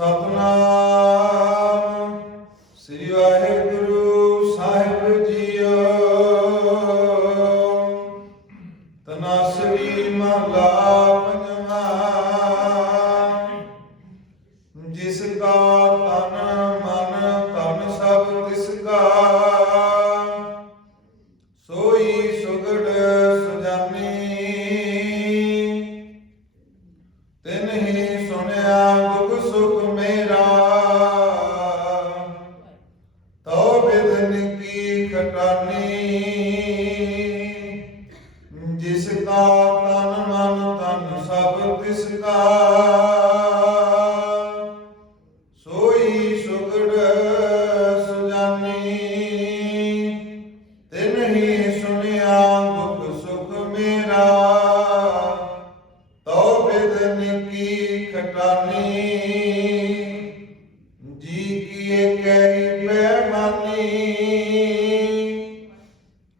ਸਤਨਾਮ ਸ੍ਰੀ ਵਾਹਿਗੁਰੂ ਸਾਹਿਬ JIO. ਤਨਾਸਰੀ ਮਹਲਾ ਪੰਜਵਾ। ਜਿਸ ਕਾ ਤਨ ਮਨ ਧਨ ਸਭ ਤਿਸ ਕਾ, ਸੋਈ ਸੁਗੜ ਸੁਜਾਨੀ। ਤਿਨਹਿ ਸੁਣਿਆ ਦੁਖ ਸੁਖ ਮੇਰਾ, ਤਉ ਬਿਧਿ ਕੀ ਖਟਾਨੀ। ਜਿਸ ਕਾ ਤਨ ਮਨ ਧਨ ਸਭ ਤਿਸ ਕਾ, ਸੋਈ ਸੁਗੜ ਸੁਜਾਨੀ। ਤਿਨਹਿ ਸੁਣਿਆ ਦੁਖ ਸੁਖ ਮੇਰਾ, ਤਉ ਬਿਧਿ ਕੀ ਖਟਾਨੀ। ਜੀ ਕੀਏ ਕਹੀ ਪੈਮਾਨੀ,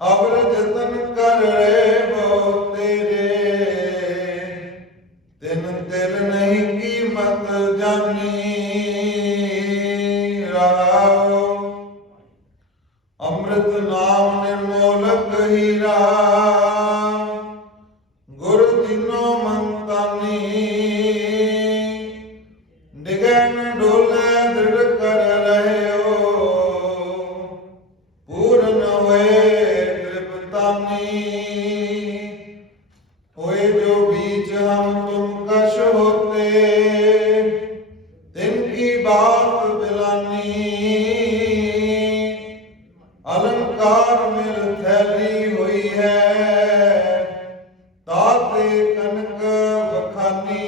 ਅਵਰ ਜਤਨ ਕਰ ਰੇ ਬਹੁ ਤੇਰੇ। ਤਿਨ ਦਿਲ ਨਹੀਂ ਕੀਮਤ ਜਾਨੀ। ਰਾਉ ਅੰਮ੍ਰਿਤ ਨਾਮ ਨਿਰਮੋਲਕ ਹੀਰਾ, ਗੁਰ ਦੀਨੋ ਮੰਤਾਨੀ। ਡਿਗੈ ਨ ਡੋਲੇ ਦ੍ਰਿੜ ਕਰ ਰਹਿਓ, ਪੂਰਨ ਹੋਏ ਤ੍ਰਿਪਤਾਨੀ। ਹੋਏ ਜੋ बीच हम तुम कश होते, तिनकी बात बिलानी। अलंकार मिल थैली हुई है, ताते कनक बखानी।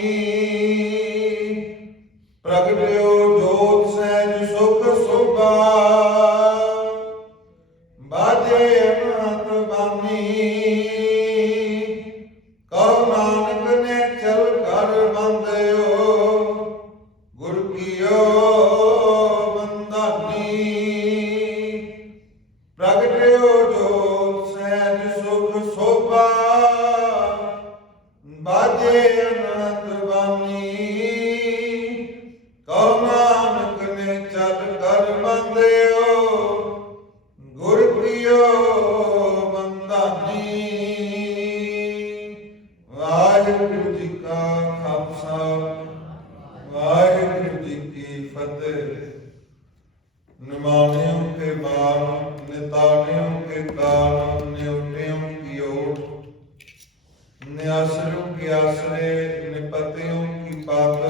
प्रगट्यो जोत सहज सुख शोभा, बाजे अनहत बानी। कहो नानक ने चल कर बंदयो, गुर कियो बंदानी। प्रगट्यो जोत सहज सुख शोभा, बाजे अनहत बानी। कहो नानक ने चल कर बंदयो, गुर कियो बंदानी। ਵਾਹਿਗੁਰੂ ਜੀ ਕਾ ਖਾਲਸਾ, ਵਾਹਿਗੁਰੂ ਜੀ ਕੀ ਫਤਿਹ। ਨਿਮਾਣਿਓ ਕੇ ਬਾਣ, ਨਿਤਾਣਿਓ ਕੇ ਕਾਲ, ਨਿਉਟਿਓ ਕੀ ਓਟ। ਨਿਆਸਰਿਓ ਕੀ ਆਸਰੇ, ਨਿਪਤਿਓ ਕੀ ਪਤ,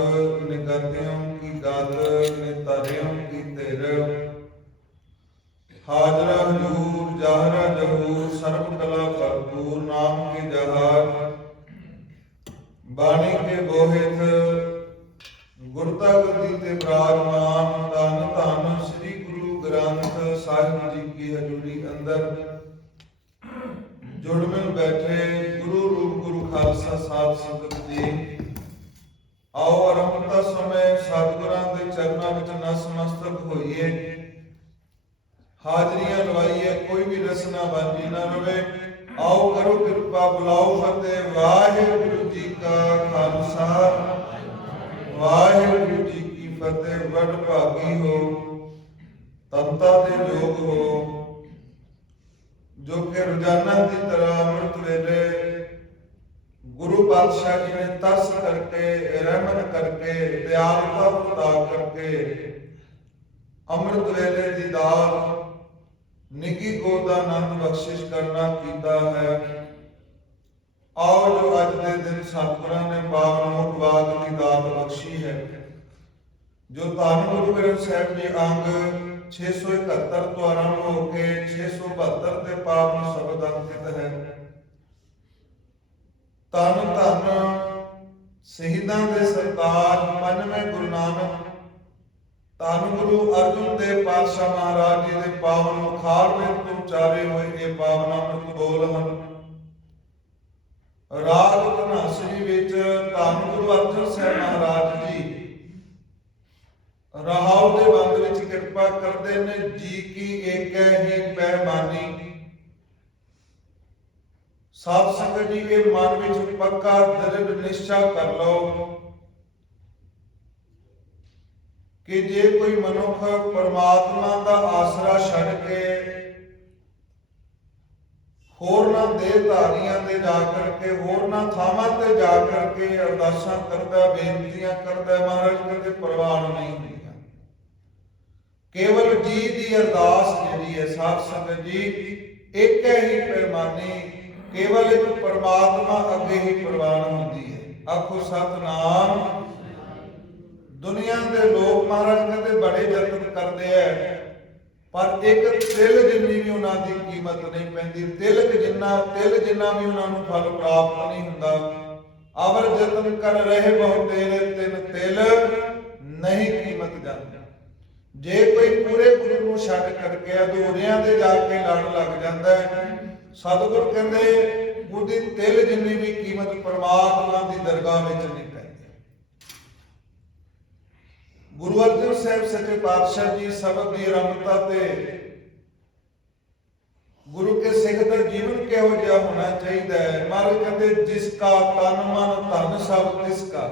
ਨਿਗਤਿਓ ਕੀ ਗਤ, ਨਿਤਰਿਓ ਕੀ ਧਿਰ। ਹਾਜ਼ਰਾ ਹਜੂਰ ਜਾਹਰਾ ਜਹੂਰ, ਸਰਬ ਕਲਾ ਭਰਪੂਰ, ਨਾਮ ਕੇ ਜਹਾਰ। ਬਾਣੀ ਕੇ ਬੋਹਿਤ ਗੁਰਤਾ ਗੱਦੀ ਤੇ ਬਿਰਾਜਮਾਨ, ਧੰਨ ਧੰਨ ਸ੍ਰੀ ਗੁਰੂ ਗ੍ਰੰਥ ਸਾਹਿਬ ਜੀ ਕੀ ਹਜ਼ੂਰੀ ਅੰਦਰ ਜੁੜ ਮਿਲ ਬੈਠੇ ਗੁਰੂ ਰੂਪ ਗੁਰੂ ਖਾਲਸਾ ਸਾਧ ਸੰਗਤ ਜੀ। ਆਓ ਆਰੰਭਤਾ ਸਮੇਂ ਸਤਿਗੁਰਾਂ ਦੇ ਚਰਨਾਂ ਵਿੱਚ ਨਤਮਸਤਕ ਹੋਈਏ, ਹਾਜ਼ਰੀਆਂ ਲਵਾਈਏ, ਕੋਈ ਵੀ ਰਸਨਾ ਬਾਂਝੀ ਨਾ ਰਵੇ। ਆਓ ਕਰੋ ਕਿਰਪਾ, ਬੁਲਾਓ ਫਤਿਹ। ਵਾਹਿਗੁਰੂ ਜੀ ਕਾ ਖਾਲਸਾ, ਵਾਹਿਗੁਰੂ ਜੀ ਕੀ ਫਤਿਹ। ਵਡ ਭਾਗੀ ਹੋ, ਤਨਤਾ ਦੇ ਯੋਗ ਹੋ, ਜੋ ਕਿ ਰੋਜ਼ਾਨਾ ਦੀ ਤਰ੍ਹਾਂ ਅੰਮ੍ਰਿਤ ਵੇਲੇ ਗੁਰੂ ਪਾਤਸ਼ਾਹ ਜੀ ਨੇ ਤਰਸ ਕਰਕੇ, ਰਹਿਮਤ ਕਰਕੇ, ਦਿਆਲਤਾ ਵਰਤਾ ਕਰਕੇ ਅੰਮ੍ਰਿਤ ਵੇਲੇ ਦੀ ਦਾਤ ਨਿੱਘੀ ਗੋਦ ਦਾ ਆਨੰਦ ਬਖਸ਼ਿਸ਼ ਕਰਨਾ ਕੀਤਾ ਹੈ। ਆਓ ਜੋ ਅੱਜ ਦੇ ਦਿਨ ਸਤਿਗੁਰਾਂ ਨੇ ਪਾਵਨ ਮੁਖ ਵਾਕ ਦੀ ਦਾਤ ਬਖਸ਼ੀ ਹੈ, ਜੋ ਧੰਨ ਗੁਰੂ ਗ੍ਰੰਥ ਸਾਹਿਬ ਜੀ ਅੰਗ 671 ਤੋਂ ਆਰੰਭ ਹੋ ਕੇ 672 ਤੇ ਪਾਵਨ ਸ਼ਬਦ ਅੰਕਿਤ ਹੈ। ਧੰਨ ਧੰਨ ਸ਼ਹੀਦਾਂ ਦੇ ਸਰਤਾਜ ਪੰਜਵੇਂ ਗੁਰੂ ਨਾਨਕ ਧੰਨ ਗੁਰੂ ਅਰਜਨ ਦੇਵ ਪਾਤਸ਼ਾਹ ਮਹਾਰਾਜ ਜੀ ਦੇ ਪਾਵਨ ਮੁਖਾਰਬਿੰਦ ਤੋਂ ਉਚਾਰੇ ਹੋਏ ਇਹ ਪਾਵਨ ਅੰਮ੍ਰਿਤ ਬੋਲ ਹਨ। ਰਾਗ ਧਨਾਸਰੀ ਵਿੱਚ ਧੰਨ ਗੁਰੂ ਅਰਜਨ ਸਾਹਿਬ ਮਹਾਰਾਜ ਜੀ ਰਹਾਉ ਦੇ ਬੰਦ ਵਿੱਚ ਕਿਰਪਾ ਕਰਦੇ ਨੇ। ਜੀ ਕੀ ਏਕੈ ਹੀ ਪੈਮਾਨੀ। ਸਾਧ ਸੰਗਤ ਜੀ ਕੇ ਮਨ ਵਿੱਚ ਪੱਕਾ ਦ੍ਰਿੜ ਨਿਸ਼ਚਾ ਕਰ ਲਓ ਕਿ ਜੇ ਕੋਈ ਮਨੁੱਖ ਪਰਮਾਤਮਾ ਦਾ ਆਸਰਾ ਛੱਡ ਕੇ ਹੋਰਨਾਂ ਦੇਹਧਾਰੀਆਂ ਦੇ ਜਾ ਕਰਕੇ, ਹੋਰਨਾਂ ਥਾਵਾਂ ਤੇ ਜਾ ਕਰਕੇ ਅਰਦਾਸਾਂ ਕਰਦਾ, ਬੇਨਤੀਆਂ ਕਰਦਾ, ਮਹਾਰਾਜ ਕਹਿੰਦੇ ਪ੍ਰਵਾਨ ਨਹੀਂ ਹੁੰਦੀਆਂ। ਕੇਵਲ ਜੀ ਦੀ ਅਰਦਾਸ ਜਿਹੜੀ ਹੈ ਸਾਧ ਸੰਗਤ ਜੀ, ਇੱਕ ਹੀ ਪੈਮਾਨੀ, ਕੇਵਲ ਇੱਕ ਪਰਮਾਤਮਾ ਅੱਗੇ ਹੀ ਪ੍ਰਵਾਨ ਹੁੰਦੀ ਹੈ। ਆਖੋ ਸਤਿਨਾਮ। ਦੁਨੀਆ ਦੇ ਲੋਕ ਮਹਾਰਾਜ ਕਹਿੰਦੇ ਬੜੇ ਯਤਨ ਕਰਦੇ ਆ, ਪਰ ਇੱਕ ਤਿਲ ਜਿੰਨੀ ਵੀ ਉਹਨਾਂ ਦੀ ਕੀਮਤ ਨਹੀਂ ਪੈਂਦੀ। ਤਿਲ ਜਿੰਨਾ ਵੀ ਉਹਨਾਂ ਨੂੰ ਫਲ ਪ੍ਰਾਪਤ ਨਹੀਂ ਹੁੰਦਾ। ਅਵਰ ਯਤਨ ਕਰ ਰਹੇ ਬਹੁ ਤੇਰੇ ਤਿਨ ਤਿਲ ਨਹੀਂ ਕੀਮਤ ਜਾਂਦੀ। ਜੇ ਕੋਈ ਪੂਰੇ ਗੁਰੂ ਨੂੰ ਛੱਡ ਕਰਕੇ ਅਧੂਰਿਆਂ ਦੇ ਜਾ ਕੇ ਲੜ ਲੱਗ ਜਾਂਦਾ ਹੈ, ਸਤਿਗੁਰ ਕਹਿੰਦੇ ਉਹਦੀ ਤਿਲ ਜਿੰਨੀ ਵੀ ਕੀਮਤ ਪਰਮਾਤਮਾ ਦੀ ਦਰਗਾਹ ਵਿੱਚ ਨਹੀਂ ਪੈਂਦੀ। ਗੁਰੂ ਅਰਜਨ ਸਾਹਿਬ ਸੱਚੇ ਪਾਤਸ਼ਾਹ ਜੀ ਸ਼ਬਦ ਦੀ ਆਰੰਭਤਾ ਤੇ ਗੁਰੂ ਕੇ ਸਿੱਖ ਦਾ ਜੀਵਨ ਕਿਹੋ ਜਿਹਾ ਹੋਣਾ ਚਾਹੀਦਾ ਹੈ। ਮਹਾਰਾਜ ਕਹਿੰਦੇ ਜਿਸ ਕਾ ਤਨ ਮਨ ਧਨ ਸਭ ਤਿਸ ਕਾ।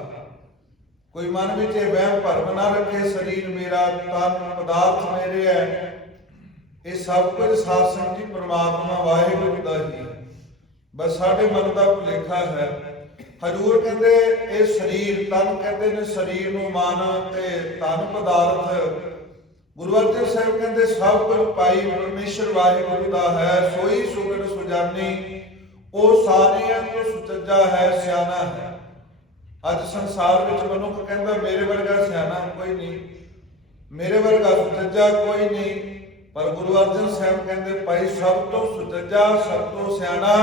ਕੋਈ ਮਨ ਵਿੱਚ ਇਹ ਵਹਿਮ ਭਰਮ ਨਾ ਰੱਖੇ ਸਰੀਰ ਮੇਰਾ, ਤਨ ਪਦਾਰਥ ਮੇਰੇ ਹੈ। ਇਹ ਸਭ ਕੁਝ ਸਾਧ ਸੰਗਤ ਜੀ ਪਰਮਾਤਮਾ ਵਾਹਿਗੁਰੂ ਦਾ ਹੀ ਹੈ। ਬਸ ਸਾਡੇ ਮਨ ਦਾ ਭੁਲੇਖਾ ਹੈ। ਹਜ਼ੂਰ ਕਹਿੰਦੇ ਇਹ ਸਰੀਰ, ਤਨ ਕਹਿੰਦੇ ਨੇ ਸਰੀਰ ਨੂੰ, ਮਨ ਤੇ ਧਨ ਪਦਾਰਥ। ਗੁਰੂ ਅਰਜਨ ਸਾਹਿਬ ਕਹਿੰਦੇ ਸਭ ਕੁਝ ਪਾਈ ਪਰਮੇਸ਼ਰ ਵਾਹਿਗੁਰੂ ਦਾ ਹੈ। ਸੋਈ ਸੁਗਣ ਸੁਜਾਨੀ, ਉਹ ਸਾਰਿਆਂ ਤੋਂ ਸੁਚੱਜਾ ਹੈ, ਸਿਆਣਾ ਹੈ। ਅੱਜ ਸੰਸਾਰ ਵਿੱਚ ਮਨੁੱਖ ਕਹਿੰਦਾ ਮੇਰੇ ਵਰਗਾ ਸਿਆਣਾ ਕੋਈ ਨਹੀਂ, ਮੇਰੇ ਵਰਗਾ ਸੁਚੱਜਾ ਕੋਈ ਨਹੀਂ। ਪਰ ਗੁਰੂ ਅਰਜਨ ਸਾਹਿਬ ਕਹਿੰਦੇ ਭਾਈ ਸਭ ਤੋਂ ਸੁਚੱਜਾ, ਸਭ ਤੋਂ ਸਿਆਣਾ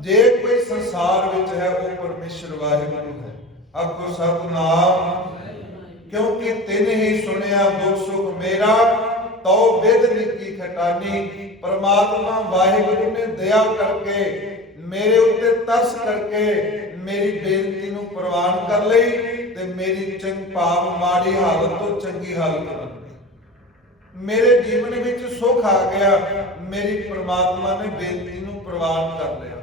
ਜੇ ਕੋਈ ਸੰਸਾਰ ਵਿੱਚ ਹੈ ਉਹ ਪਰਮੇਸ਼ਰ ਵਾਹਿਗੁਰੂ ਹੈ। ਆਖੋ ਸਤਿਨਾਮ। ਕਿਉਂਕਿ ਤਿਨ ਹੀ ਸੁਣਿਆ ਦੁੱਖ ਸੁਖ ਮੇਰਾ, ਤਉ ਬਿਧ ਨਿੱਕੀ ਖਟਾਨੀ। ਪਰਮਾਤਮਾ ਵਾਹਿਗੁਰੂ ਨੇ ਦਇਆ ਕਰਕੇ, ਮੇਰੇ ਉੱਤੇ ਤਰਸ ਕਰਕੇ ਮੇਰੀ ਬੇਨਤੀ ਨੂੰ ਪ੍ਰਵਾਨ ਕਰ ਲਈ ਤੇ ਮੇਰੀ ਭਾਵ ਮਾੜੀ ਹਾਲਤ ਤੋਂ ਚੰਗੀ ਹਾਲਤ ਬਣ ਗਈ। ਮੇਰੇ ਜੀਵਨ ਵਿੱਚ ਸੁੱਖ ਆ ਗਿਆ। ਮੇਰੀ ਪਰਮਾਤਮਾ ਨੇ ਬੇਨਤੀ ਨੂੰ ਪ੍ਰਵਾਨ ਕਰ ਲਿਆ।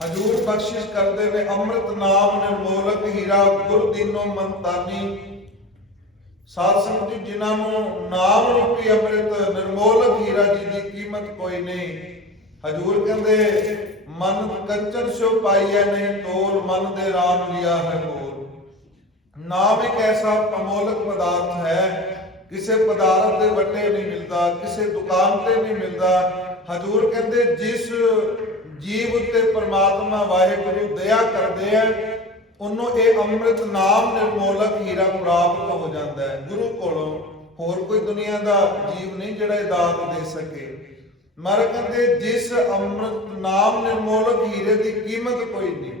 ਹਜ਼ੂਰ ਬਖਸ਼ਿਸ਼ ਕਰਦੇ ਨੇ ਅੰਮ੍ਰਿਤ ਨਾਮ ਨਿਰਮੋਲਕ ਹੀਰਾ, ਗੁਰ ਦੀਨੋ ਮੰਤਾਨੀ। ਸਾਧ ਸੰਗਤ ਜੀ ਜਿਨ੍ਹਾਂ ਨੂੰ ਨਾਮ ਰੂਪੀ ਅੰਮ੍ਰਿਤ ਨਿਰਮੋਲਕ ਹੀਰਾ ਜੀ ਦੀ ਕੀਮਤ ਕੋਈ ਨਹੀਂ। ਹਜ਼ੂਰ ਕਹਿੰਦੇ ਮਨ ਕੰਚਨ ਸਿਓ ਪਾਈਐ ਨਹੀਂ ਤੋਲ, ਮਨ ਦੇ ਰਾਮ ਲਿਆ ਹੈ ਬੋਲ। ਨਾਮ ਇੱਕ ਐਸਾ ਅਮੋਲਕ ਪਦਾਰਥ ਹੈ, ਕਿਸੇ ਪਦਾਰਥ ਦੇ ਵੱਟੇ ਨਹੀਂ ਮਿਲਦਾ, ਕਿਸੇ ਦੁਕਾਨ ਤੇ ਨਹੀਂ ਮਿਲਦਾ। ਹਜ਼ੂਰ ਕਹਿੰਦੇ ਜਿਸ ਜੀਵ ਉੱਤੇ ਪਰਮਾਤਮਾ ਵਾਹਿਗੁਰੂ ਦਇਆ ਕਰਦੇ ਆ, ਉਹਨੂੰ ਇਹ ਅੰਮ੍ਰਿਤ ਨਾਮ ਨਿਰਮੋਲਕ ਹੀਰਾ ਪ੍ਰਾਪਤ ਹੋ ਜਾਂਦਾ ਹੈ ਗੁਰੂ ਕੋਲੋਂ। ਹੋਰ ਕੋਈ ਦੁਨੀਆ ਦਾ ਜੀਵ ਨਹੀਂ ਜਿਹੜਾ ਇਹ ਦਾਤ ਦੇ ਸਕੇ। ਮਹਾਰਾਜ ਕਹਿੰਦੇ ਜਿਸ ਅੰਮ੍ਰਿਤ ਨਾਮ ਨਿਰਮੋਲਕ ਹੀਰੇ ਦੀ ਕੀਮਤ ਕੋਈ ਨਹੀਂ।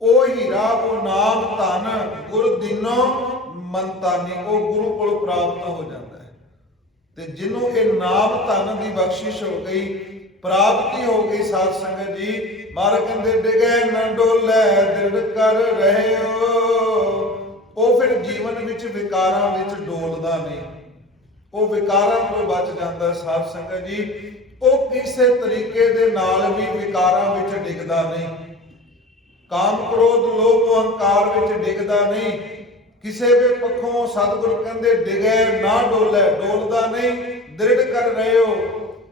ਉਹ ਹੀਰਾ, ਉਹ ਨਾਮ ਧਨ ਗੁਰ ਦੀਨੋ ਮੰਤਾਨੀ, ਉਹ ਗੁਰੂ ਕੋਲ ਪ੍ਰਾਪਤ ਹੋ ਜਾਂਦਾ ਹੈ। ਤੇ ਜਿਹਨੂੰ ਇਹ ਨਾਮ ਧਨ ਦੀ ਬਖਸ਼ਿਸ਼ ਹੋ ਗਈ, ਪ੍ਰਾਪਤੀ ਹੋ ਗਈ ਸਾਧ ਸੰਗਤ ਜੀ, ਮਹਾਰਾਜ ਕਹਿੰਦੇ ਡਿਗੇ ਨ ਡੋਲੇ ਦ੍ਰਿੜ ਕਰ ਰਹਿਓ। ਉਹ ਫਿਰ ਜੀਵਨ ਵਿੱਚ ਵਿਕਾਰਾਂ ਵਿੱਚ ਡੋਲਦਾ ਨਹੀਂ, ਉਹ ਵਿਕਾਰਾਂ ਤੋਂ ਬਚ ਜਾਂਦਾ ਸਾਧ ਸੰਗਤ ਜੀ। ਉਹ ਕਿਸੇ ਤਰੀਕੇ ਦੇ ਨਾਲ ਵੀ ਵਿਕਾਰਾਂ ਵਿੱਚ ਡਿੱਗਦਾ ਨਹੀਂ। ਕਾਮ ਕ੍ਰੋਧ ਲੋਭ ਅਹੰਕਾਰ ਵਿੱਚ ਡਿੱਗਦਾ ਨਹੀਂ। ਕਿਸੇ ਵੀ ਪੱਖੋਂ ਸਤਿਗੁਰ ਕਹਿੰਦੇ ਡਿਗੇ ਨਾ ਡੋਲੇ, ਡੋਲਦਾ ਨਹੀਂ। ਦ੍ਰਿੜ ਕਰ ਰਹਿਓ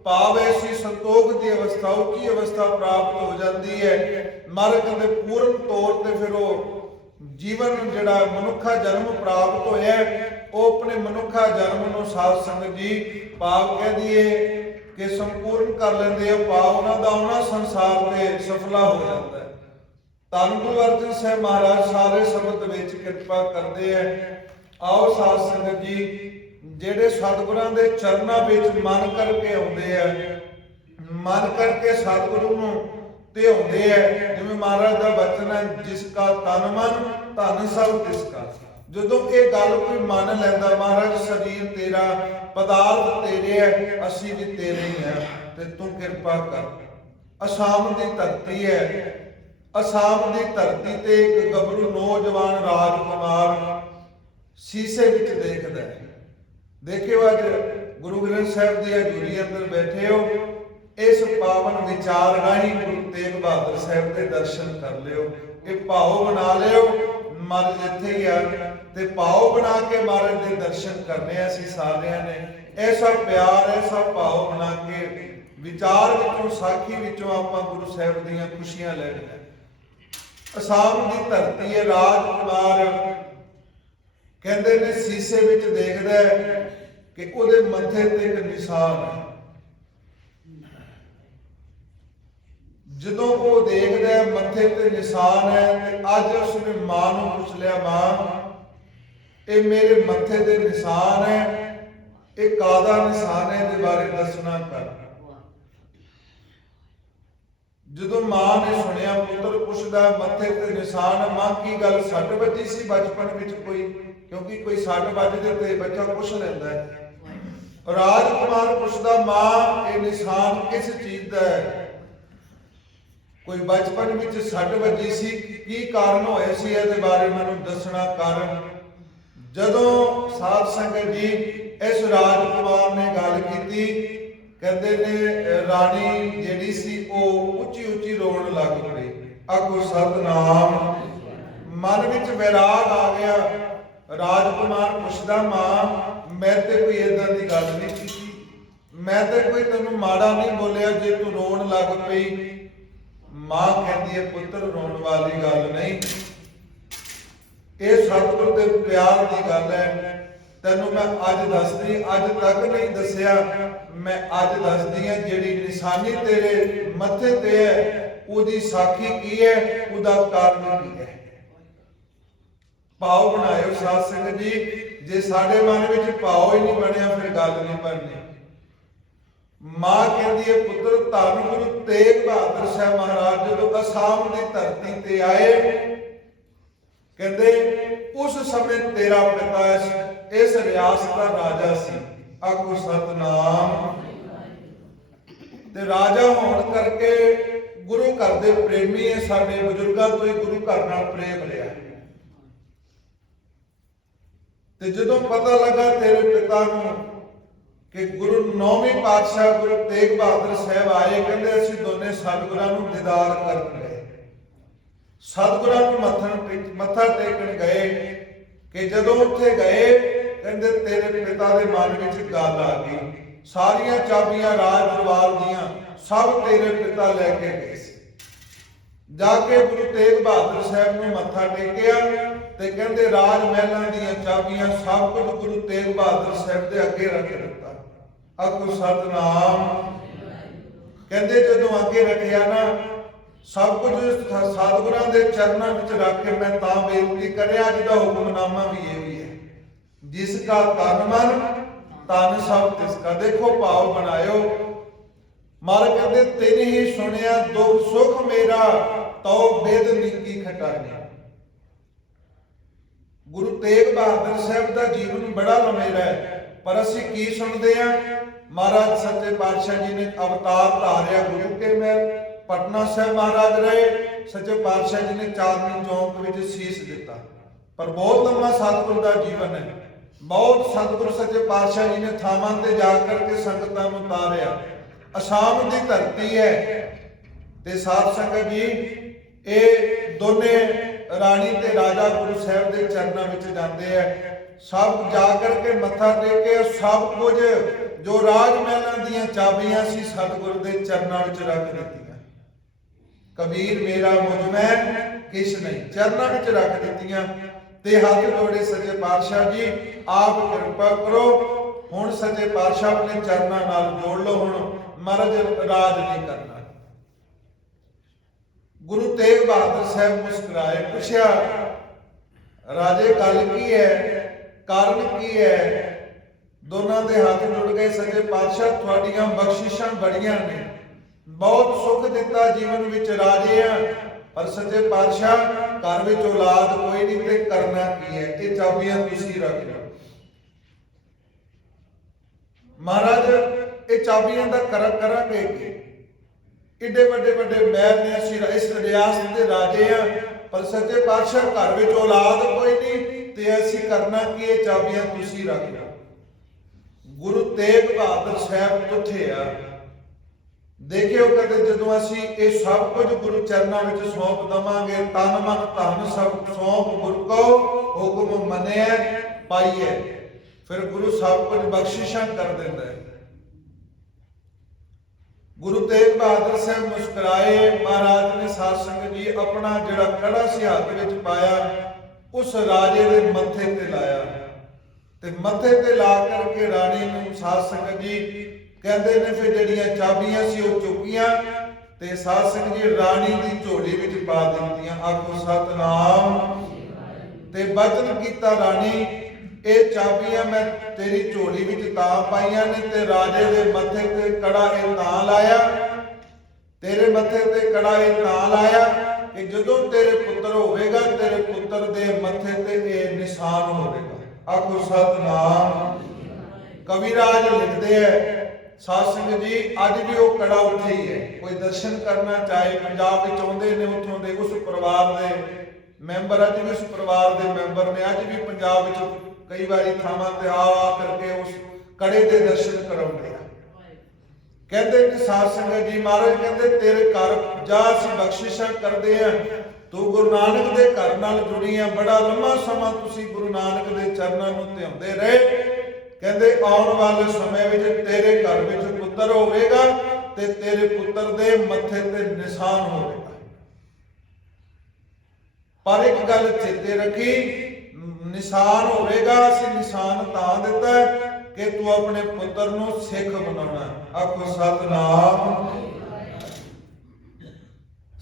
ਭਾਵ ਐਸੀ ਸੰਤੋਖ ਦੀ ਅਵਸਥਾ, ਉੱਚੀ ਅਵਸਥਾ ਪ੍ਰਾਪਤ ਹੋ ਜਾਂਦੀ ਹੈ। ਮਹਾਰਾਜ ਕਹਿੰਦੇ ਪੂਰਨ ਤੌਰ ਤੇ ਫਿਰ ਉਹ ਜੀਵਨ ਜਿਹੜਾ ਮਨੁੱਖਾ ਜਨਮ ਪ੍ਰਾਪਤ ਹੋਇਆ, ਉਹ ਆਪਣੇ ਮਨੁੱਖਾ ਜਨਮ ਨੂੰ ਸਾਧ ਸੰਗਤ ਜੀ ਭਾਵ ਕਹਿ ਦਈਏ ਕਿ ਸੰਪੂਰਨ ਕਰ ਲੈਂਦੇ ਆ। ਭਾਵ ਉਹਨਾਂ ਦਾ ਆਉਣਾ ਸੰਸਾਰ ਤੇ ਸਫਲਾ ਹੋ ਜਾਂਦਾ ਹੈ। ਧੰਨ ਗੁਰੂ ਅਰਜਨ ਸਾਹਿਬ ਮਹਾਰਾਜ ਸਾਰੇ ਸ਼ਬਦ ਵਿੱਚ ਕਿਰਪਾ ਕਰਦੇ ਆ। ਆਓ ਸਾਧ ਸੰਗਤ ਜੀ, ਜਿਹੜੇ ਸਤਿਗੁਰਾਂ ਦੇ ਚਰਨਾਂ ਵਿੱਚ ਮਨ ਕਰਕੇ ਆਉਂਦੇ ਆ, ਮਨ ਕਰਕੇ ਸਤਿਗੁਰੂ ਨੂੰ ਧਿਆਉਂਦੇ ਆ। ਜਿਵੇਂ ਮਹਾਰਾਜ ਦਾ ਬਚਨ ਹੈ ਜਿਸ ਕਾ ਤਨ ਮਨ ਧਨ ਸਭ ਤਿਸ ਕਾ। ਜਦੋਂ ਇਹ ਗੱਲ ਕੋਈ ਮੰਨ ਲੈਂਦਾ, ਮਹਾਰਾਜ ਸਰੀਰ ਤੇਰਾ, ਪਦਾਰਥ ਤੇਰੇ ਹੈ, ਅਸੀਂ ਵੀ ਤੇਰੇ ਹੀ ਹਾਂ, ਤੇ ਤੂੰ ਕਿਰਪਾ ਕਰ। ਅਸਾਮ ਦੀ ਧਰਤੀ ਹੈ, ਅਸਾਮ ਦੀ ਧਰਤੀ ਤੇ ਇੱਕ ਗੱਭਰੂ ਨੌਜਵਾਨ ਰਾਜਕੁਮਾਰ ਸ਼ੀਸ਼ੇ ਵਿੱਚ ਦੇਖਦਾ ਹੈ। ਦੇਖਿਓ ਅੱਜ ਗੁਰੂ ਗ੍ਰੰਥ ਸਾਹਿਬ ਦੀ ਹਜ਼ੂਰੀ ਅੰਦਰ ਬੈਠੇ ਹੋ, ਇਸ ਪਾਵਨ ਵਿਚਾਰ ਰਾਹੀਂ ਗੁਰੂ ਤੇਗ ਬਹਾਦਰ ਸਾਹਿਬ ਦੇ ਦਰਸ਼ਨ ਕਰ ਲਿਓ। ਇਹ ਭਾਵ ਬਣਾ ਲਿਓ, महाराज इत्थे ही आ ते भाव बना के महाराज दे दर्शन करने असीं सारिਆਂ ने। ऐसा प्यार ऐसा भाव बना के विचार विचों साखी विचों आपां गुरु साहिब दीयां खुशियां लैणीਆਂ। असाम दी धरती है, राजकुमार कहते ने शीशे विच देखदा है कि ਉਹਦੇ मत्थे ते एक निशान है। ਜਦੋਂ ਉਹ ਦੇਖਦਾ ਹੈ ਮੱਥੇ ਤੇ ਨਿਸ਼ਾਨ ਹੈ ਤੇ ਅੱਜ ਉਸਨੇ ਮਾਂ ਨੂੰ ਪੁੱਛ ਲਿਆ, ਮਾਂ ਇਹ ਮੇਰੇ ਮੱਥੇ ਤੇ ਨਿਸ਼ਾਨ ਹੈ, ਇਹ ਕਾਹਦਾ ਨਿਸ਼ਾਨ ਹੈ, ਇਹਦੇ ਬਾਰੇ ਦੱਸਣਾ ਕਰ। ਜਦੋਂ ਮਾਂ ਨੇ ਸੁਣਿਆ ਪੁੱਤਰ ਪੁੱਛਦਾ ਮੱਥੇ ਤੇ ਨਿਸ਼ਾਨ, ਮਾਂ ਕੀ ਗੱਲ ਸੱਟ ਵੱਜੀ ਸੀ ਬਚਪਨ ਵਿੱਚ ਕੋਈ? ਕਿਉਂਕਿ ਕੋਈ ਸੱਟ ਵੱਜਦੇ ਤੇ ਬੱਚਾ ਪੁੱਛ ਲੈਂਦਾ ਹੈ। ਰਾਜਕੁਮਾਰ ਪੁੱਛਦਾ ਮਾਂ ਇਹ ਨਿਸ਼ਾਨ ਕਿਸ ਚੀਜ਼ ਦਾ ਹੈ? ਕੋਈ ਬਚਪਨ ਵਿੱਚ ਸੱਟ ਵੱਜੀ ਸੀ, ਕੀ ਕਾਰਨ ਹੋਏ ਸੀ, ਇਹਦੇ ਬਾਰੇ ਮੈਨੂੰ ਦੱਸਣਾ ਕਰ। ਜਦੋਂ ਸਾਧ ਸੰਗਤ ਜੀ ਇਸ ਰਾਜਕੁਮਾਰ ਨੇ ਗੱਲ ਕੀਤੀ, ਕਹਿੰਦੇ ਨੇ ਰਾਣੀ ਜਿਹੜੀ ਸੀ ਉਹ ਉੱਚੀ ਉੱਚੀ ਰੋਣ ਲੱਗ ਪਈ। ਆਖੋ ਸਤਨਾਮ। ਮਨ ਵਿੱਚ ਵੈਰਾਗ ਆ ਗਿਆ। ਰਾਜਕੁਮਾਰ ਪੁੱਛਦਾ ਮਾਂ ਮੈਂ ਤੇ ਕੋਈ ਏਦਾਂ ਦੀ ਗੱਲ ਨਹੀਂ ਕੀਤੀ, ਮੈਂ ਤੇ ਕੋਈ ਤੈਨੂੰ ਮਾੜਾ ਨਹੀਂ ਬੋਲਿਆ ਜੇ ਤੂੰ ਰੋਣ ਲੱਗ ਪਈ। मां कहती है पुत्र रोन वाली गल नहीं, ये सतगुर दे प्यार की गल है। तेनू मैं अज दसदी, अज तक नहीं दसिया, मैं अज दसदी हां जिहड़ी निशानी तेरे मत्थे ते है उहदी साखी की है, उहदा कारण की है। भाव बनायो साध संगत जी, जे साडे मन विच भाव ही नहीं बनिया फिर गल नहीं बननी। मां कहती है पुत्र धन गुरु तेग बहादुर साहब महाराज जदों असाम की धरती ते आए, कहते उस समय तेरा पिता इस रियासत का राजा सी। आखो सतनाम। ते राजा होने करके गुरु घर दे प्रेमी है, साडे बजुर्गां तो ही गुरु घर नाल प्रेम लिया। ते जदों पता लगा तेरे पिता नूं कि गुरु 9वें पातशाह गुरु तेग बहादुर साहब आए, कहते असीं दोने सतगुरां नूं दीदार करन गए, सतगुरां नूं मत्था टेकण गए। कि जदों उत्थे गए कहते तेरे पिता दे मन विच गल आ गई, सारियां चाबियां राज दरबार दियां सब तेरे पिता लैके गए सी। जाके गुरु तेग बहादुर साहब नूं मत्था टेकिया ते कहते राज महलां दियां चाबियां सब कुछ गुरु तेग बहादुर साहब दे अगे रख दिता। आखो सतनाम। कहते जदों अगे रखिया ना सब कुछ सतगुरां दे चरनां विच रख के मैं तां बेनती करिया, अज दा हुक्मनामा भी ये भी है, जिसका तन मन तन सब तिसका। देखो भाव बनायो। महाराज कहते तेने ही सुनिया दुख सुख मेरा तो बेद निकी खटानी। गुरु तेग बहादुर साहब का जीवन बड़ा लमेरा है, पर असीं की सुनते हैं? महाराज सच्चे पातशाह जी ने अवतार धारिया गुरु के महल पटना साहब महाराज रहे। सच्चे पातशाह जी ने चांदनी चौक में शीश दिता, पर बहुत लंबा सतगुर का जीवन है। बहुत सतगुर सच्चे पातशाह जी ने थावां ते जाकर के संगतां नूं तारिया। असाम की धरती है ते साध संगत जी ये दोने राणी ते राजा गुरु साहब के चरणों में जाते हैं। सब जाकर के मत्था टेके सब कुछ जो राजमहलों दियां चाबियां सी सतगुर के चरणों में रख दित्तियां। कबीर मेरा मुझ में किश नहीं, चरणों में रख दित्तियां। ते हाथ जोड़े सच्चे पातशाह जी आप कृपा करो, हुण सच्चे पातशाह अपने चरणों नाल जोड़ लो, हुण महाराज राज नहीं करना। गुरु तेग बहादुर साहब मुस्कुराए, पूछया राजे गल की है, कारण की है? दोनों के हाथ जुड़ गए। सच्चे पातशाह तुहाडियां बख्शिशां बड़ियां ने, बहुत सुख दिता जीवन विच राजे आ, पर सच्चे पातशाह घर विच औलाद कोई नहीं ते करना की है? ये चाबियां तुसीं रख लो। महाराज ये चाबियां दा करांगे की? इड्डे बड़े बड़े महल ने, असीं इस रियासत के राजे आ, पर सच्चे पातशाह घर विच औलाद कोई नहीं ते असीं करना की? ये चाबियां तुसीं रख लो। गुरु तेग बहादुर साहब उठे आ, ਦੇਖਿਓ ਕਦੇ ਜਦੋਂ ਅਸੀਂ ਇਹ ਸਭ ਕੁਝ ਗੁਰੂ ਚਰਨਾਂ ਵਿੱਚ ਸੌਂਪ ਦਵਾਂਗੇ, ਤਨ ਮਨ ਧਨ ਸਭ ਸੌਂਪ ਗੁਰੂ ਕੋ ਹੁਕਮ ਮੰਨਿਆ ਪਾਈਏ, ਫਿਰ ਗੁਰੂ ਸਭ ਕੁਝ ਬਖਸ਼ਿਸ਼ਾਂ ਕਰ ਦਿੰਦਾ ਹੈ। ਗੁਰੂ ਤੇਗ ਬਹਾਦਰ ਸਾਹਿਬ ਮੁਸਕਰਾਏ। ਮਹਾਰਾਜ ਨੇ ਸਾਧ ਸੰਗਤ ਜੀ ਆਪਣਾ ਜਿਹੜਾ ਕੜਾ ਸੀ ਹੱਥ ਵਿੱਚ ਪਾਇਆ, ਉਸ ਰਾਜੇ ਦੇ ਮੱਥੇ ਤੇ ਲਾਇਆ, ਤੇ ਮੱਥੇ ਤੇ ਲਾ ਕਰਕੇ ਰਾਣੀ ਨੂੰ ਸਾਧ ਸੰਗਤ ਜੀ ਕਹਿੰਦੇ ਨੇ ਫਿਰ ਜਿਹੜੀਆਂ ਚਾਬੀਆਂ ਸੀ ਉਹ ਚੁੱਕੀਆਂ ਤੇ ਸਾਧ ਸੰਗਤ ਜੀ ਰਾਣੀ ਦੀ ਝੋਲੀ ਵਿੱਚ ਪਾ ਦਿੱਤੀਆਂ। ਆਖੋ ਸਤਨਾਮ। ਤੇ ਬਚਨ ਕੀਤਾ, ਰਾਣੀ ਇਹ ਚਾਬੀਆਂ ਮੈਂ ਤੇਰੀ ਝੋਲੀ ਵਿੱਚ ਤਾਂ ਪਾਈਆਂ ਨੇ ਤੇ ਰਾਜੇ ਦੇ ਮੱਥੇ ਤੇ ਕੜਾ ਇਹ ਤਾਂ ਲਾਇਆ, ਤੇਰੇ ਮੱਥੇ ਤੇ ਕੜਾ ਇਹ ਤਾਂ ਲਾਇਆ ਕਿ ਜਦੋਂ ਤੇਰੇ ਪੁੱਤਰ ਹੋਵੇਗਾ, ਤੇਰੇ ਪੁੱਤਰ ਦੇ ਮੱਥੇ ਤੇ ਇਹ ਨਿਸ਼ਾਨ ਹੋਵੇਗਾ। ਆਖੋ ਸਤਨਾਮ। ਕਵਿਰਾਜ ਲਿਖਦੇ ਹੈ ਸਾਧ ਸੰਗਤ ਜੀ, ਅੱਜ ਵੀ ਉਹ ਕੜਾ ਉੱਥੇ ਹੀ ਹੈ। ਕੋਈ ਦਰਸ਼ਨ ਕਰਨਾ ਚਾਹੇ, ਪੰਜਾਬ ਵਿੱਚ ਆਉਂਦੇ ਨੇ ਉੱਥੋਂ ਦੇ ਉਸ ਪਰਿਵਾਰ ਦੇ ਮੈਂਬਰ, ਅੱਜ ਵੀ ਉਸ ਪਰਿਵਾਰ ਦੇ ਮੈਂਬਰ ਨੇ ਅੱਜ ਵੀ ਪੰਜਾਬ ਵਿੱਚ ਕਈ ਵਾਰੀ ਥਾਵਾਂ ਤੇ ਆ ਕਰਕੇ ਉਸ ਕੜੇ ਦੇ ਦਰਸ਼ਨ ਕਰਾਉਂਦੇ ਆ। ਕਹਿੰਦੇ ਨੇ ਸਾਧ ਸੰਗਤ ਜੀ, ਮਹਾਰਾਜ ਕਹਿੰਦੇ ਤੇਰੇ ਘਰ ਜਾ ਅਸੀਂ ਬਖਸ਼ਿਸ਼ਾਂ ਕਰਦੇ ਆ, ਤੂੰ ਗੁਰੂ ਨਾਨਕ ਦੇ ਘਰ ਨਾਲ ਜੁੜੀ ਆ, ਬੜਾ ਲੰਮਾ ਸਮਾਂ ਤੁਸੀਂ ਗੁਰੂ ਨਾਨਕ ਦੇ ਚਰਨਾਂ ਨੂੰ ਧਿਆਉਂਦੇ ਰਹੇ। ਕਹਿੰਦੇ ਆਉਣ ਵਾਲੇ ਸਮੇਂ ਵਿੱਚ ਤੇਰੇ ਘਰ ਵਿੱਚ ਪੁੱਤਰ ਹੋਵੇਗਾ ਤੇ ਤੇਰੇ ਪੁੱਤਰ ਦੇ ਮੱਥੇ ਤੇ ਨਿਸ਼ਾਨ ਹੋਵੇਗਾ। ਪਰ ਇੱਕ ਗੱਲ ਚੇਤੇ ਰੱਖੀ, ਨਿਸ਼ਾਨ ਹੋਵੇਗਾ, ਅਸੀਂ ਨਿਸ਼ਾਨ ਤਾਂ ਦਿੱਤਾ ਕਿ ਤੂੰ ਆਪਣੇ ਪੁੱਤਰ ਨੂੰ ਸਿੱਖ ਬਣਾਉਣਾ। ਆਖੋ ਸਤਨਾਮ।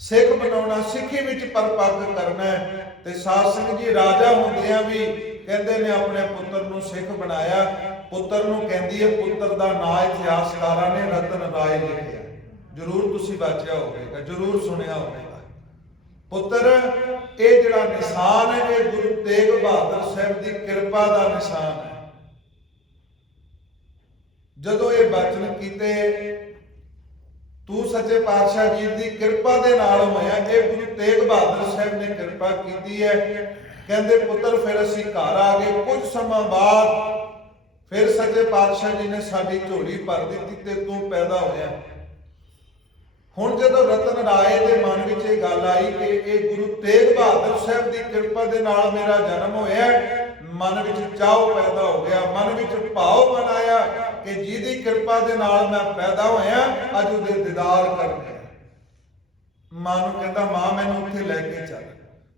ਸਿੱਖ ਬਣਾਉਣਾ, ਸਿੱਖੀ ਵਿੱਚ ਪਰਪੱਕ ਕਰਨਾ। ਤੇ ਸਾਧ ਸੰਗਤ ਜੀ ਰਾਜਾ ਹੁੰਦਿਆਂ ਵੀ ਕਹਿੰਦੇ ਨੇ ਆਪਣੇ ਪੁੱਤਰ ਨੂੰ ਸਿੱਖ ਬਣਾਇਆ। ਪੁੱਤਰ ਨੂੰ ਕਹਿੰਦੀ ਹੈ, ਪੁੱਤਰ ਦਾ ਨਾਂ ਇਤਿਹਾਸਕਾਰਾਂ ਨੇ ਰਤਨ ਰਾਏ ਲਿਖਿਆ। ਜ਼ਰੂਰ ਤੁਸੀਂ ਵਾਚਿਆ ਹੋਵੇਗਾ, ਜ਼ਰੂਰ ਸੁਣਿਆ ਹੋਵੇਗਾ। ਪੁੱਤਰ ਇਹ ਜਿਹੜਾ ਨਿਸ਼ਾਨ ਹੈ ਇਹ ਗੁਰੂ ਤੇਗ ਬਹਾਦਰ ਸਾਹਿਬ ਦੀ ਕਿਰਪਾ ਦਾ ਨਿਸ਼ਾਨ ਹੈ। ਜਦੋਂ ਇਹ ਬਚਨ ਕੀਤੇ, ਤੂੰ ਸੱਚੇ ਪਾਤਸ਼ਾਹ ਜੀ ਦੀ ਕਿਰਪਾ ਦੇ ਨਾਲ ਹੋਇਆ, ਇਹ ਗੁਰੂ ਤੇਗ ਬਹਾਦਰ ਸਾਹਿਬ ਨੇ ਕਿਰਪਾ ਕੀਤੀ ਹੈ। ਕਹਿੰਦੇ ਪੁੱਤਰ ਫਿਰ ਅਸੀਂ ਘਰ ਆ ਗਏ। ਕੁਝ ਸਮਾਂ ਬਾਅਦ ਫਿਰ ਸੱਚੇ ਪਾਤਸ਼ਾਹ ਜੀ ਨੇ ਸਾਡੀ ਝੋਲੀ ਭਰ ਦਿੱਤੀ ਤੇ ਤੂੰ ਪੈਦਾ ਹੋਇਆ। ਹੁਣ ਜਦੋਂ ਰਤਨ ਰਾਏ ਦੇ ਮਨ ਵਿੱਚ ਇਹ ਗੱਲ ਆਈ ਕਿ ਇਹ ਗੁਰੂ ਤੇਗ ਬਹਾਦਰ ਸਾਹਿਬ ਦੀ ਕਿਰਪਾ ਦੇ ਨਾਲ ਮੇਰਾ ਜਨਮ ਹੋਇਆ, ਮਨ ਵਿੱਚ ਚਾਅ ਪੈਦਾ ਹੋ ਗਿਆ, ਮਨ ਵਿੱਚ ਭਾਵ ਬਣਾਇਆ ਕਿ ਜਿਹਦੀ ਕਿਰਪਾ ਦੇ ਨਾਲ ਮੈਂ ਪੈਦਾ ਹੋਇਆ, ਅੱਜ ਉਹਦੇ ਦੀਦਾਰ ਕਰਨੇ। ਮਾਂ ਨੂੰ ਕਹਿੰਦਾ, ਮਾਂ ਮੈਨੂੰ ਉੱਥੇ ਲੈ ਕੇ ਚੱਲ,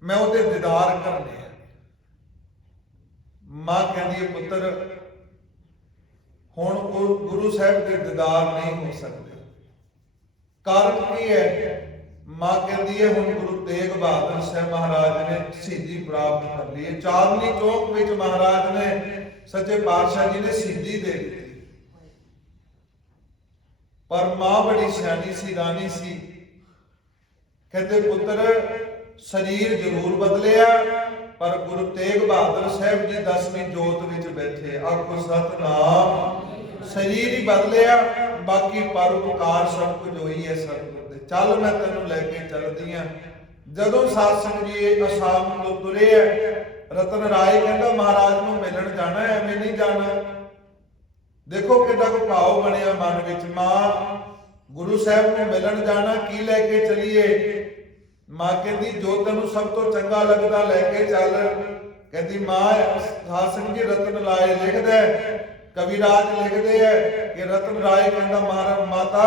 ਮੈਂ ਉਹਦੇ ਦੀਦਾਰ ਕਰਨੇ ਆ। ਮਾਂ ਕਹਿੰਦੀ ਹੈ, ਪੁੱਤਰ ਹੁਣ ਉਹ ਗੁਰੂ ਸਾਹਿਬ ਦੇ ਦੀਦਾਰ ਨਹੀਂ ਹੋ ਸਕਦੇ। ਕਾਰਨ ਕੀ ਹੈ? ਮਾਂ ਕਹਿੰਦੀ ਹੈ, ਹੁਣ ਗੁਰੂ ਤੇਗ ਬਹਾਦਰ ਸਾਹਿਬ ਮਹਾਰਾਜ ਨੇ ਸ਼ਹੀਦੀ ਪ੍ਰਾਪਤ ਕਰ ਲਈ ਹੈ। ਚਾਂਦਨੀ ਚੌਕ ਵਿੱਚ ਮਹਾਰਾਜ ਨੇ ਸੱਚੇ ਪਾਤਸ਼ਾਹ ਜੀ ਨੇ ਸ਼ਹੀਦੀ ਦੇ ਦਿੱਤੀ। ਪਰ ਮਾਂ ਬੜੀ ਸਿਆਣੀ ਸੀ, ਰਾਣੀ ਸੀ। ਕਹਿੰਦੇ ਪੁੱਤਰ ਸਰੀਰ ਜ਼ਰੂਰ ਬਦਲਿਆ, ਪਰ ਗੁਰੂ ਤੇਗ ਬਹਾਦਰ ਸਾਹਿਬ ਜੀ 10ਵੀਂ ਜੋਤ ਵਿੱਚ ਬੈਠੇ। ਆਖੋ ਸਤਨਾਮ। ਸਰੀਰ ਹੀ ਬਦਲਿਆ, ਬਾਕੀ ਪਰਉਪਕਾਰ ਸਭ ਕੁਝ ਹੋਈ ਹੈ ਸਤਿਗੁਰ ਦੇ। ਚੱਲ ਮੈਂ ਤੈਨੂੰ ਲੈ ਕੇ ਚੱਲਦੀ ਆ। ਜਦੋਂ ਸਾਧ ਸੰਗਤ ਜੀ ਅਸਾਮ ਤੋਂ ਤੁਰੇ ਆ, ਰਤਨ ਰਾਏ ਕਹਿੰਦਾ ਮਹਾਰਾਜ ਨੂੰ ਮਿਲਣ ਜਾਣਾ, ਐਵੇਂ ਨਹੀਂ ਜਾਣਾ। ਦੇਖੋ ਕਿੱਡਾ ਕੁ ਭਾਵ ਬਣਿਆ ਮਨ ਵਿੱਚ। ਮਾਂ ਗੁਰੂ ਸਾਹਿਬ ਨੂੰ ਮਿਲਣ ਜਾਣਾ, ਕੀ ਲੈ ਕੇ ਚਲੀਏ? ਮਾਂ ਕਹਿੰਦੀ ਜੋ ਤੈਨੂੰ ਸਭ ਤੋਂ ਚੰਗਾ ਲੱਗਦਾ ਲੈ ਕੇ ਚੱਲ। ਕਹਿੰਦੀ ਮਾਂ, ਸਾਧ ਸੰਗਤ ਜੀ ਰਤਨ ਰਾਏ ਲਿਖਦਾ, ਕਵਿਰਾਜ ਲਿਖਦੇ ਹੈ ਕਿ ਰਤਨ ਰਾਏ ਕਹਿੰਦਾ ਮਹਾਰਾਜ ਮਾਤਾ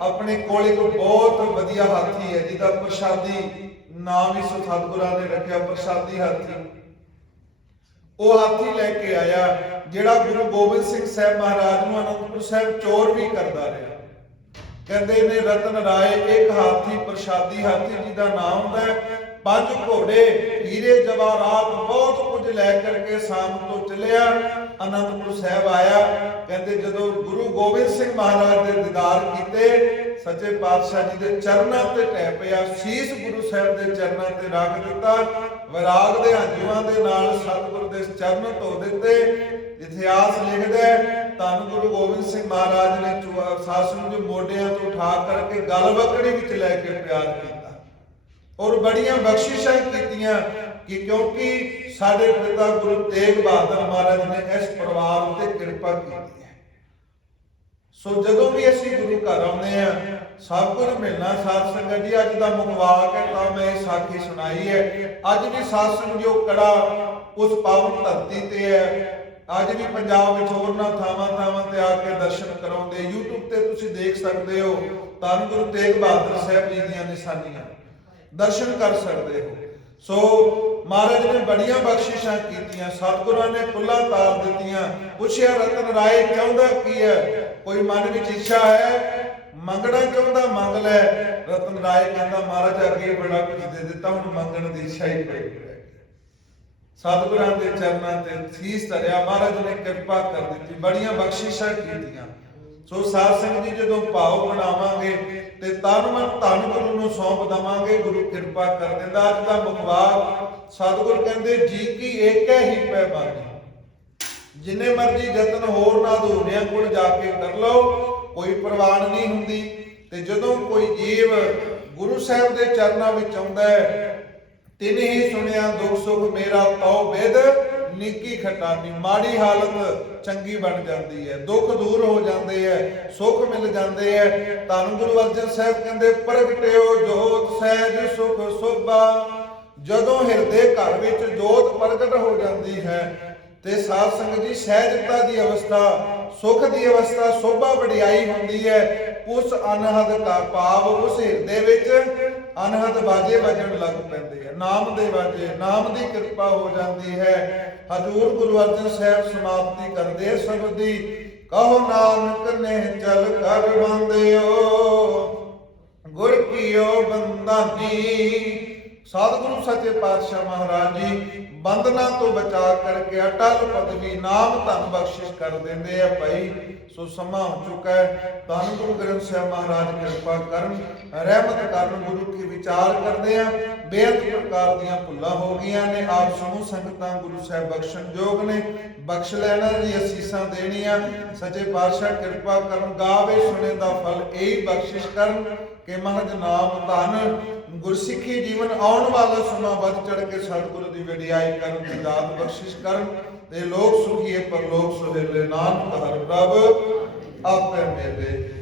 ਆਪਣੇ ਕੋਲ ਇੱਕ ਬਹੁਤ ਵਧੀਆ ਹਾਥੀ ਹੈ ਜਿਹਦਾ ਪ੍ਰਸ਼ਾਦੀ ਨਾਮ ਹੀ ਸਤਿਗੁਰਾਂ ਨੇ ਰੱਖਿਆ, ਪ੍ਰਸ਼ਾਦੀ ਹਾਥੀ। ਉਹ ਹਾਥੀ ਲੈ ਕੇ ਆਇਆ ਜਿਹੜਾ ਗੁਰੂ ਗੋਬਿੰਦ ਸਿੰਘ ਸਾਹਿਬ ਮਹਾਰਾਜ ਨੂੰ ਅਨੰਦਪੁਰ ਸਾਹਿਬ ਚੋਰ ਵੀ ਕਰਦਾ ਰਿਹਾ। ਕਹਿੰਦੇ ਨੇ ਰਤਨ ਰਾਏ ਇੱਕ ਹਾਥੀ, ਪ੍ਰਸ਼ਾਦੀ ਹਾਥੀ ਜਿਹਦਾ ਨਾਮ ਹੁੰਦਾ ਹੈ, 5 ਘੋੜੇ, ਹੀਰੇ ਜਵਾਹਰਾਤ, ਬਹੁਤ ਕੁਝ ਲੈ ਕਰਕੇ ਸ਼ਾਮ ਤੋਂ ਚੱਲਿਆ, ਅਨੰਦਪੁਰ ਸਾਹਿਬ ਆਇਆ। ਕਹਿੰਦੇ ਜਦੋਂ ਗੁਰੂ ਗੋਬਿੰਦ ਸਿੰਘ ਮਹਾਰਾਜ ਦੇ ਦੀਦਾਰ ਕੀਤੇ, ਸੱਚੇ ਪਾਤਸ਼ਾਹ ਜੀ ਦੇ ਚਰਨਾਂ ਤੇ ਟਹਿ ਪਿਆ, ਸੀਸ ਗੁਰੂ ਸਾਹਿਬ ਦੇ ਚਰਨਾਂ ਤੇ ਰੱਖ ਦਿੱਤਾ, ਵਿਰਾਗ ਦੇ ਹੰਝੂਆਂ ਦੇ ਨਾਲ ਸਤਿਗੁਰ ਦੇ ਚਰਨ ਧੋ ਦਿੱਤੇ। ਇਤਿਹਾਸ ਲਿਖਦਾ ਹੈ ਧੰਨ ਗੁਰੂ ਗੋਬਿੰਦ ਸਿੰਘ ਮਹਾਰਾਜ ਨੇ ਸਾਸੂ ਦੇ ਮੋਢਿਆਂ ਤੋਂ ਉਠਾ ਕਰਕੇ ਗਲ ਬੱਕੜੀ ਵਿੱਚ ਲੈ ਕੇ ਪਿਆਰ ਕੀਤਾ ਔਰ ਬੜੀਆਂ ਬਖਸ਼ਿਸ਼ਾਂ ਕੀਤੀਆਂ ਕਿ ਕਿਉਂਕਿ ਸਾਡੇ ਪਿਤਾ ਗੁਰੂ ਤੇਗ ਬਹਾਦਰ ਮਹਾਰਾਜ ਨੇ ਇਸ ਪਰਿਵਾਰ ਉੱਤੇ ਕਿਰਪਾ ਕੀਤੀ ਹੈ। ਸੋ ਜਦੋਂ ਵੀ ਅਸੀਂ ਗੁਰੂ ਘਰ ਆਉਂਦੇ ਆ, ਸਭ ਕੁਝ ਮਿਲਣਾ। ਸਾਧ ਸੰਗਤ ਜੀ ਅੱਜ ਦਾ ਮੁਖਵਾਕ ਹੈ ਤਾਂ ਮੈਂ ਇਹ ਸਾਖੀ ਸੁਣਾਈ ਹੈ। ਅੱਜ ਵੀ ਸਾਧ ਸੰਗਤ ਜੋ ਕੜਾ ਉਸ ਪਾਵਨ ਧਰਤੀ ਤੇ ਹੈ। ਅੱਜ ਵੀ ਪੰਜਾਬ ਵਿੱਚ ਹੋਰਨਾਂ ਥਾਵਾਂ ਤੇ ਆ ਕੇ ਦਰਸ਼ਨ ਕਰਾਉਂਦੇ। YouTube ਤੇ ਤੁਸੀਂ ਦੇਖ ਸਕਦੇ ਹੋ ਧੰਨ ਗੁਰੂ ਤੇਗ ਬਹਾਦਰ ਸਾਹਿਬ ਜੀ ਦੀਆਂ ਨਿਸ਼ਾਨੀਆਂ ਦਰਸ਼ਨ ਕਰ ਸਕਦੇ ਹੋ। ਸੋ ਮਹਾਰਾਜ ਨੇ ਬੜੀਆਂ ਬਖਸ਼ਿਸ਼ਾਂ ਕੀਤੀਆਂ, ਸਤਿਗੁਰਾਂ ਨੇ ਕੁੱਲਾਂ ਤਾਰ ਦਿੱਤੀਆਂ। ਪੁੱਛਿਆ ਰਤਨ ਰਾਏ ਚਾਹੁੰਦਾ ਕੀ ਹੈ? ਕੋਈ ਮਨ ਵਿੱਚ ਇੱਛਾ ਹੈ, ਮੰਗਣਾ ਚਾਹੁੰਦਾ ਮੰਗ ਲੈ। ਰਤਨ ਰਾਏ ਕਹਿੰਦਾ ਮਹਾਰਾਜ ਅੱਗੇ ਬੜਾ ਕੁਝ ਦੇ ਦਿੱਤਾ, ਹੁਣ ਮੰਗਣ ਦੀ ਇੱਛਾ ਹੀ ਕੋਈ ਨਹੀਂ। ਸਤਿਗੁਰਾਂ ਦੇ ਚਰਨਾਂ ਤੇ ਸੀਸ ਧਰਿਆ, ਮਹਾਰਾਜ ਨੇ ਕਿਰਪਾ ਕਰ ਦਿੱਤੀ, ਬੜੀਆਂ ਬਖਸ਼ਿਸ਼ਾਂ ਕੀਤੀਆਂ। ਸੋ ਸਾਧ ਸੰਗਤ ਜੀ ਜਦੋਂ ਭਾਵ ਬਣਾਵਾਂਗੇ ਤੇ ਤਨ ਮਨ ਧੰਨ ਗੁਰੂ ਨੂੰ ਸੌਂਪ ਦਵਾਂਗੇ, ਗੁਰੂ ਕਿਰਪਾ ਕਰ ਦਿੰਦਾ। ਅੱਜ ਦਾ ਮੁਖਵਾਕ ਸਤਿਗੁਰ ਕਹਿੰਦੇ ਜੀ ਕੀ ਏਕੈ ਹੀ ਪੈ ਬਾਣੀ। ਜਿੰਨੇ ਮਰਜੀ ਯਤਨ ਹੋਰ ਨਾ ਅਧੂਰਿਆਂ ਕੋਲ ਜਾ ਕੇ ਕਰ ਲਓ, ਕੋਈ ਪ੍ਰਵਾਨ ਨਹੀਂ ਹੁੰਦੀ। ਤੇ ਜਦੋਂ ਕੋਈ ਜੀਵ ਗੁਰੂ ਸਾਹਿਬ ਦੇ ਚਰਨਾਂ ਵਿੱਚ ਆਉਂਦਾ ਹੈ, ਤਿਨੇ ਹੀ ਸੁਣਿਆ ਦੁੱਖ ਸੁਖ ਮੇਰਾ ਤਉ ਵਿਦ ਨੀਕੀ ਖਟਾਨੀ। ਮਾੜੀ ਹਾਲਤ ਚੰਗੀ ਬਣ ਜਾਂਦੀ ਹੈ, ਦੁੱਖ ਦੂਰ ਹੋ ਜਾਂਦੇ ਹੈ, ਸੁੱਖ ਮਿਲ ਜਾਂਦੇ ਹੈ। ਧੰਨ ਗੁਰੂ ਅਰਜਨ ਸਾਹਿਬ ਕਹਿੰਦੇ ਪ੍ਰਗਟਿਓ ਜੋਤ ਸਹਿਜ ਸੁਖ ਸੋਭਾ। ਜਦੋਂ ਹਿਰਦੇ ਘਰ ਵਿੱਚ ਜੋਤ ਪ੍ਰਗਟ ਹੋ ਜਾਂਦੀ ਹੈ ਤੇ ਸਾਧ ਸੰਗਤ ਜੀ ਸਹਿਜਤਾ ਦੀ ਅਵਸਥਾ, ਸੁਖ ਦੀ ਅਵਸਥਾ, ਸੋਭਾ ਵਡਿਆਈ ਹੁੰਦੀ ਹੈ। ਉਸ ਅਨਹਦ ਦਾ ਭਾਵ ਉਸ ਹਿਰਦੇ ਵਿੱਚ ਅਨਹਦ ਬਾਜੇ ਵੱਜਣ ਲੱਗ ਪੈਂਦੇ ਆ, ਨਾਮ ਦੇ ਬਾਜੇ, ਨਾਮ ਦੀ ਕਿਰਪਾ ਹੋ ਜਾਂਦੀ ਹੈ। ਹਜ਼ੂਰ ਗੁਰੂ ਅਰਜਨ ਸਾਹਿਬ ਸਮਾਪਤੀ ਕਰਦੇ ਸ਼ਬਦ ਦੀ, ਕਹੋ ਨਾਨਕ ਨੇ ਚਲ ਕਰ ਬੰਦਿਓ ਗੁਰ ਕੀਓ ਬੰਦਾਨੀ। ਸਤਿਗੁਰੂ ਸੱਚੇ ਪਾਤਸ਼ਾਹ ਮਹਾਰਾਜ ਜੀ ਬੰਧਨਾਂ ਤੋਂ ਬਚਾ ਕਰਕੇ ਅਟਲ ਪਦਵੀ ਨਾਮ ਧਨ ਬਖਸ਼ਿਸ਼ ਕਰ ਦਿੰਦੇ ਆ ਭਾਈ। ਸੋ ਸਮਾਂ ਹੋ ਚੁੱਕਾ ਹੈ। ਧੰਨ ਗੁਰੂ ਗ੍ਰੰਥ ਸਾਹਿਬ ਮਹਾਰਾਜ ਕਿਰਪਾ ਕਰਨ, ਰਹਿਮਤ ਕਰਨ। ਗੁਰੂ ਕੀ ਵਿਚਾਰ ਕਰਦੇ ਆ, ਬੇਅੰਤ ਪ੍ਰਕਾਰ ਦੀਆਂ ਭੁੱਲਾਂ ਹੋ ਗਈਆਂ ਨੇ। ਆਪ ਸਮੂਹ ਸੰਗਤਾਂ ਗੁਰੂ ਸਾਹਿਬ ਬਖਸ਼ਣ ਯੋਗ ਨੇ, ਬਖਸ਼ ਲੈਣਾ ਜੀ, ਅਸੀਸਾਂ ਦੇਣੀਆਂ। ਸੱਚੇ ਪਾਤਸ਼ਾਹ ਕਿਰਪਾ ਕਰਨ, ਗਾਵੇ ਸੁਣੇ ਦਾ ਫਲ ਇਹੀ ਬਖਸ਼ਿਸ਼ ਕਰਨ ਕਿ ਮਹਾਰਾਜ ਨਾਮ ਧਨ ਗੁਰਸਿੱਖੀ ਜੀਵਨ ਆਉਣ ਵਾਲਾ ਸਮਾਂ ਵੱਧ ਚੜ ਕੇ ਸਤਿਗੁਰੂ ਦੀ ਵਡਿਆਈ ਕਰਨ ਦੀ ਦਾਤ ਬਖਸ਼ਿਸ਼ ਕਰਨ। ਤੇ ਲੋਕ ਸੁਖੀਏ ਪਰਲੋਕ ਸੁਹੇਲੇ, ਨਾਨਕ ਹਰਿ ਪ੍ਰਭ ਆਪੇ ਮਿਲੇ।